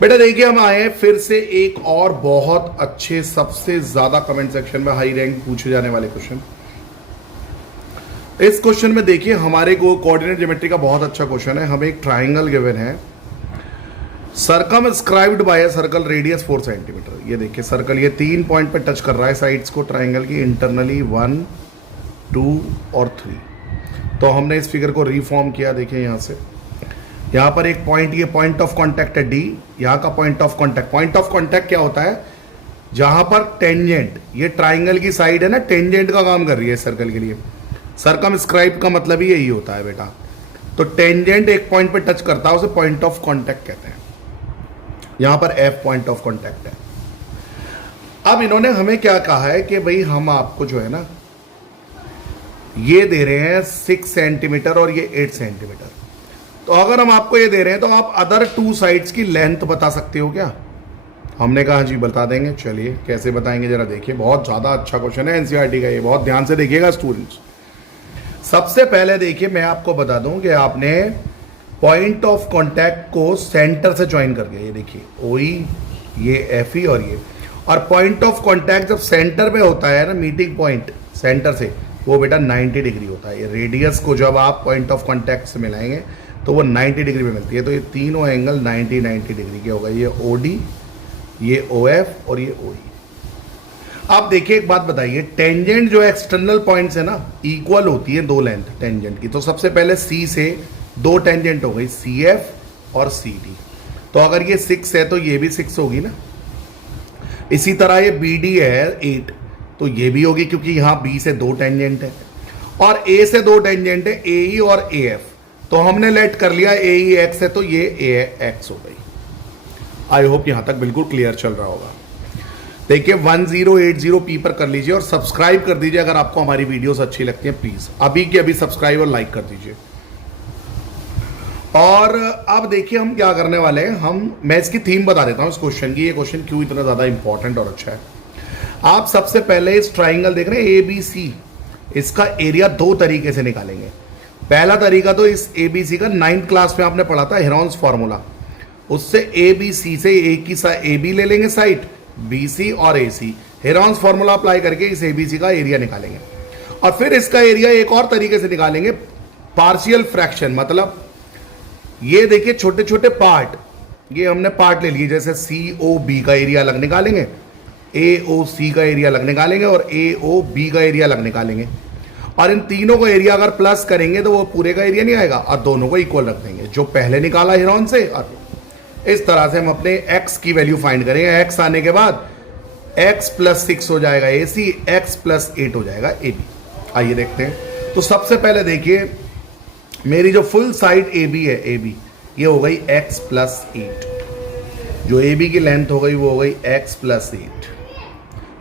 बेटा देखिए, हम आए हैं फिर से एक और बहुत अच्छे, सबसे ज्यादा कमेंट सेक्शन में हाई रैंक पूछे जाने वाले क्वेश्चन। इस क्वेश्चन में देखिए, हमारे को कोऑर्डिनेट ज्योमेट्री का बहुत अच्छा क्वेश्चन है। हमें एक ट्राइंगल गिवन है, circumscribed by a circle radius 4 centimetre. ये देखिए सर्कल, ये 3 पॉइंट पे टच कर रहा है साइड्स को ट्राइंगल की, इंटरनली 1, 2 और 3। तो हमने इस फिगर को रिफॉर्म किया। देखिए यहाँ से, यहाँ पर एक पॉइंट, ये पॉइंट ऑफ कांटेक्ट है डी, यहाँ का point of contact. Point of contact क्या होता है? जहां पर टेंजेंट, ये ट्राइंगल की साइड है ना, टेंजेंट का काम कर रही है सर्कल के लिए। सर्कमस्क्राइब का मतलब ही यही होता है बेटा। तो टेंजेंट एक पॉइंट पे टच करता है, उसे पॉइंट ऑफ कांटेक्ट कहते हैं। यहां पर एफ पॉइंट ऑफ कांटेक्ट है। अब इन्होंने हमें क्या कहा है कि भाई हम आपको जो है ना, ये दे रहे हैं 6 सेंटीमीटर और ये 8 सेंटीमीटर। तो अगर हम आपको ये दे रहे हैं तो आप अदर 2 साइड्स की लेंथ बता सकते हो क्या? हमने कहा जी बता देंगे। चलिए कैसे बताएंगे जरा देखिए, बहुत ज़्यादा अच्छा क्वेश्चन है एनसीईआरटी का, ये बहुत ध्यान से देखिएगा स्टूडेंट्स। सबसे पहले देखिए, मैं आपको बता दूं कि आपने पॉइंट ऑफ कांटेक्ट को सेंटर से ज्वाइन कर दिया। ये देखिए ओई, ये एफ ई और ये, और पॉइंट ऑफ कांटेक्ट जब सेंटर पे होता है ना, मीटिंग पॉइंट सेंटर से, वो बेटा 90 डिग्री होता है। ये रेडियस को जब आप पॉइंट ऑफ कांटेक्ट से मिलाएंगे तो वो 90 डिग्री में मिलती है। तो ये तीनों एंगल 90 डिग्री के हो गए। ये ओ डी, ये ओ एफ और ये ओ ई। आप देखिए एक बात बताइए, टेंजेंट जो एक्सटर्नल पॉइंट्स है ना, इक्वल होती है 2 लेंथ टेंजेंट की। तो सबसे पहले सी से 2 टेंजेंट हो गई, सी एफ और सी डी। तो अगर ये 6 है तो ये भी 6 होगी ना। इसी तरह ये बी डी है 8, तो ये भी होगी, क्योंकि यहां बी से 2 टेंजेंट है और ए से 2 टेंजेंट है, ए ई और ए एफ। तो हमने लेट कर लिया ए ई एक्स है, तो ये ए एक्स हो गई। आई होप यहां तक बिल्कुल क्लियर चल रहा होगा। देखिए 1080 पी पर कर लीजिए और सब्सक्राइब कर दीजिए अगर आपको हमारी वीडियोस अच्छी लगती हैं। प्लीज अभी के अभी सब्सक्राइब और लाइक कर दीजिए। और अब देखिए हम क्या करने वाले हैं, मैं इसकी थीम बता देता हूं इस क्वेश्चन की। ये क्वेश्चन क्यों इतना ज्यादा इंपॉर्टेंट और अच्छा है। आप सबसे पहले इस ट्राइंगल देख रहे हैं ए बी सी, इसका एरिया 2 तरीके से निकालेंगे। पहला तरीका तो इस ए बी सी का 9th क्लास में आपने पढ़ा था, हेरोन्स फॉर्मूला। उससे ए बी सी से ए की ए बी ले लेंगे साइड, बी सी और ए सी, हेरोन्स फॉर्मूला अप्लाई करके इस ए बी सी का एरिया निकालेंगे। और फिर इसका एरिया एक और तरीके से निकालेंगे, पार्शियल फ्रैक्शन। मतलब ये देखिए छोटे छोटे पार्ट, ये हमने पार्ट ले लिए, जैसे सी ओ बी का एरिया अलग निकालेंगे, ए ओ सी का एरिया अलग निकालेंगे और ए ओ बी का एरिया अलग निकालेंगे। और इन तीनों को एरिया अगर प्लस करेंगे तो वो पूरे का एरिया नहीं आएगा, और दोनों को इक्वल रख देंगे, जो पहले निकाला हेरोन से। और इस तरह से हम अपने x की वैल्यू फाइंड करेंगे। x आने के बाद x + 6 हो जाएगा ए सी, x + 8 हो जाएगा ए बी। आइए देखते हैं। तो सबसे पहले देखिए, मेरी जो फुल साइड ए बी है, ए बी, ये हो गई x + 8। जो ए बी की लेंथ हो गई वो हो गई x + 8।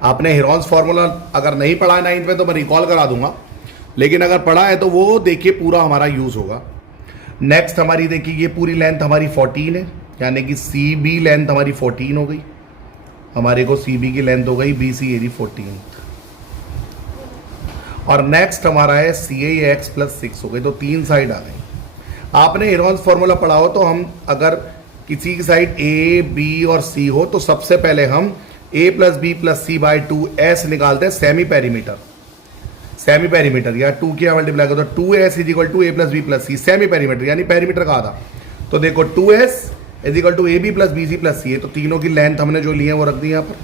आपने हेरोन्स फॉर्मूला अगर नहीं पढ़ा है 9th में तो मैं रिकॉल करा दूंगा, लेकिन अगर पढ़ा है तो वो देखिए पूरा हमारा यूज होगा। नेक्स्ट हमारी देखिए, ये पूरी लेंथ हमारी 14 है, यानी कि सी बी लेंथ हमारी 14 हो गई। हमारे को सी बी की लेंथ हो गई बी सी ए डी 14। और नेक्स्ट हमारा है सी ए एक्स + 6 हो गई। तो 3 साइड आ गई। आपने हेरोन्स फॉर्मूला पढ़ा हो तो हम अगर किसी की साइड ए बी और सी हो तो सबसे पहले हम a + b + c/2 s निकालते हैं सेमी पेरीमीटर। सेमी पेरीमीटर या 2 की मल्टीप्लाई करो तो 2s = a + b + c, semi perimeter यानी पेरीमीटर का आधा। तो देखो 2s = ab + bc + c है। तो तीनों की लेंथ हमने जो ली है वो रख दी यहाँ पर।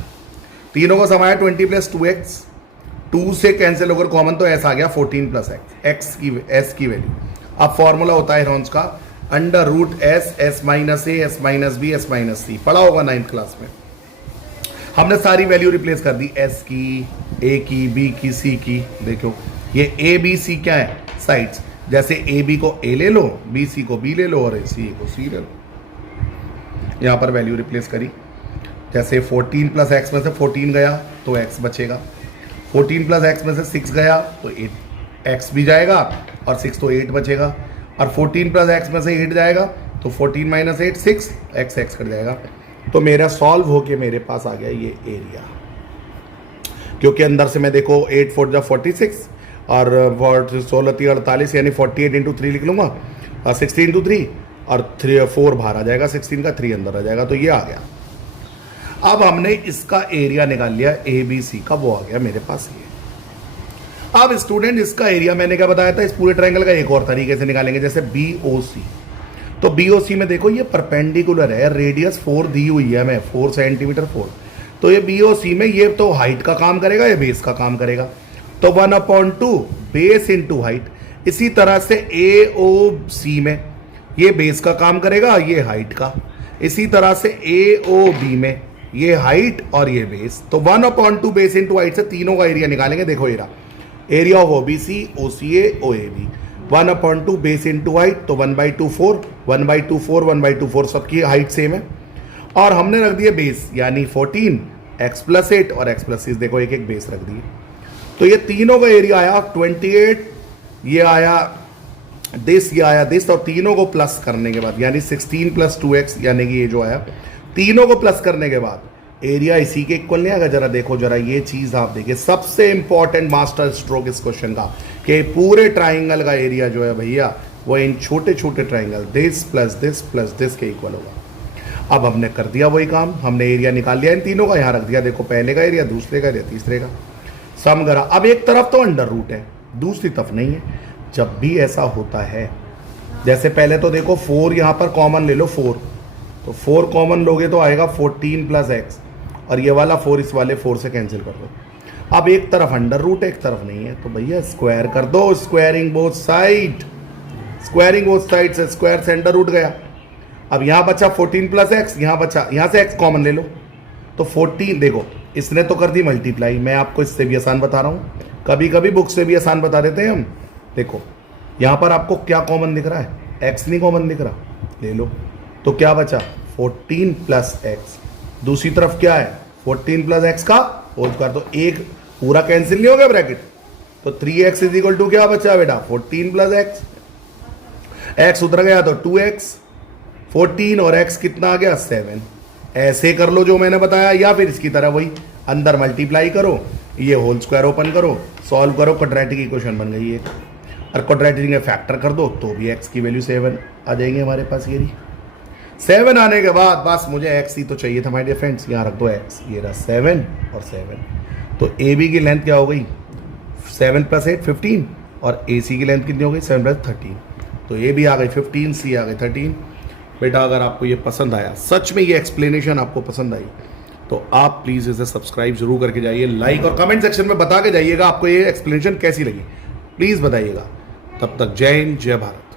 तीनों को समाया 20 + 2x, 2 से कैंसिल होकर कॉमन तो s आ गया 14 + x की वैल्यू। अब फॉर्मूला होता है हेरोन्स का √s, s - a, s - b, s - c। पढ़ा होगा 9th क्लास में। हमने सारी वैल्यू रिप्लेस कर दी, s की, a की, b की, c की। देखो ये a b c क्या है, साइड्स। जैसे a b को a ले लो, b c को b ले लो और c को c ले लो। यहाँ पर वैल्यू रिप्लेस करी, जैसे 14 + x में से 14 गया तो x बचेगा, 14 + x में से 6 गया तो 8x भी जाएगा और 6 तो 8 बचेगा, और 14 + x में से 8 जाएगा तो 14 - 8 6, x कट जाएगा। तो मेरा सॉल्व होके मेरे पास आ गया ये एरिया, क्योंकि अंदर से मैं देखो 8 4 = 46 और 16 3 48 यानी 48 × 3 लिख लूंगा, 60 × 3 और 4 बाहर आ जाएगा, 16 का 3 अंदर आ जाएगा, तो ये आ गया। अब हमने इसका एरिया निकाल लिया ABC का, वो आ गया मेरे पास ये। अब स्टूडेंट इसका एरिया मैंने क्या बताया था, इस पूरे ट्रायंगल का एक और तरीके से निकालेंगे, जैसे BOC। तो BOC में देखो ये परपेंडिकुलर है, रेडियस 4 दी हुई है हमें, 4 सेंटीमीटर 4। तो ये BOC में ये तो हाइट का काम करेगा, ये बेस का काम करेगा, तो 1/2 बेस इंटू हाइट। इसी तरह से AOC में ये बेस का काम करेगा, ये हाइट का। इसी तरह से AOB में ये हाइट और ये बेस, तो 1/2 बेस इंटू हाइट से तीनों का एरिया निकालेंगे। देखो area of OBC, OCA, OAB, 1/2 base into height, तो 1/2 4, 1/2 4, 1/2 4, सबकी हाइट सेम है। और हमने रख दिए बेस, यानी 14, x + 8 और x + 6, देखो एक एक बेस रख दिए। तो ये तीनों का एरिया आया 28, ये आया दिस, ये आया दिस, और तीनों को प्लस करने के बाद यानी 16 + 2x, यानी कि ये जो आया, तीनों को प्लस करने के बाद एरिया इसी के इक्वल नहीं आएगा। जरा देखो, जरा ये चीज आप देखिए, सबसे इंपॉर्टेंट मास्टर स्ट्रोक इस क्वेश्चन का, कि पूरे ट्राइंगल का एरिया जो है भैया, वो इन छोटे छोटे triangle this plus this plus this के इक्वल होगा। अब हमने कर दिया वही काम, हमने एरिया निकाल लिया इन तीनों का, यहां रख दिया, देखो पहले का एरिया, दूसरे का एरिया, तीसरे का, सम करा। अब एक तरफ तो अंडर रूट है, दूसरी तरफ नहीं है। जब भी ऐसा होता है, जैसे पहले तो देखो 4 यहां पर कॉमन ले लो, 4, तो 4 कॉमन लोगे तो आएगा 14 + x, और ये वाला 4 इस वाले 4 से कैंसिल कर दो। अब एक तरफ अंडर रूट है, एक तरफ नहीं है, तो भैया स्क्वायर कर दो, squaring both side, squaring both side से स्क्वायर से अंडर रूट गया। अब यहां बचा 14 + x, यहां बचा, यहां से x कॉमन ले लो, तो 14, देखो इसने तो कर दी मल्टीप्लाई, मैं आपको इससे भी आसान बता रहा हूं, कभी कभी बुक से भी आसान बता देते हैं हम। देखो यहां पर आपको क्या कॉमन दिख रहा है, x नहीं कॉमन दिख रहा, ले लो, तो क्या बचा 14 + x, दूसरी तरफ क्या है 14 + x का होल स्क्वायर, तो एक पूरा कैंसिल नहीं हो गया ब्रैकेट, तो 3x = क्या बचा बेटा 14 + x, x उधर गया तो 2x, 14 और x कितना आ गया 7। ऐसे कर लो जो मैंने बताया, या फिर इसकी तरह वही अंदर मल्टीप्लाई करो, ये होल स्क्वायर ओपन करो, सॉल्व करो, क्वाड्रेटिक इक्वेशन बन गई एक, और क्वाड्रेटिक में फैक्टर कर दो तो भी x की वैल्यू 7 आ जाएंगे हमारे पास। ये 7 आने के बाद बस मुझे x ही तो चाहिए था माय डियर फ्रेंड्स, यहाँ रख दो x, ये रहा 7 और 7। तो AB की लेंथ क्या हो गई 7 + 8 15, और AC की लेंथ कितनी हो गई 7 + 13, तो A भी आ गई 15, C आ गई 13। बेटा अगर आपको ये पसंद आया, सच में ये एक्सप्लेनेशन आपको पसंद आई, तो आप प्लीज़ इसे सब्सक्राइब जरूर करके जाइए, लाइक और कमेंट सेक्शन में बता के जाइएगा आपको ये एक्सप्लेनेशन कैसी लगी, प्लीज़ बताइएगा। तब तक जय हिंद, जय भारत।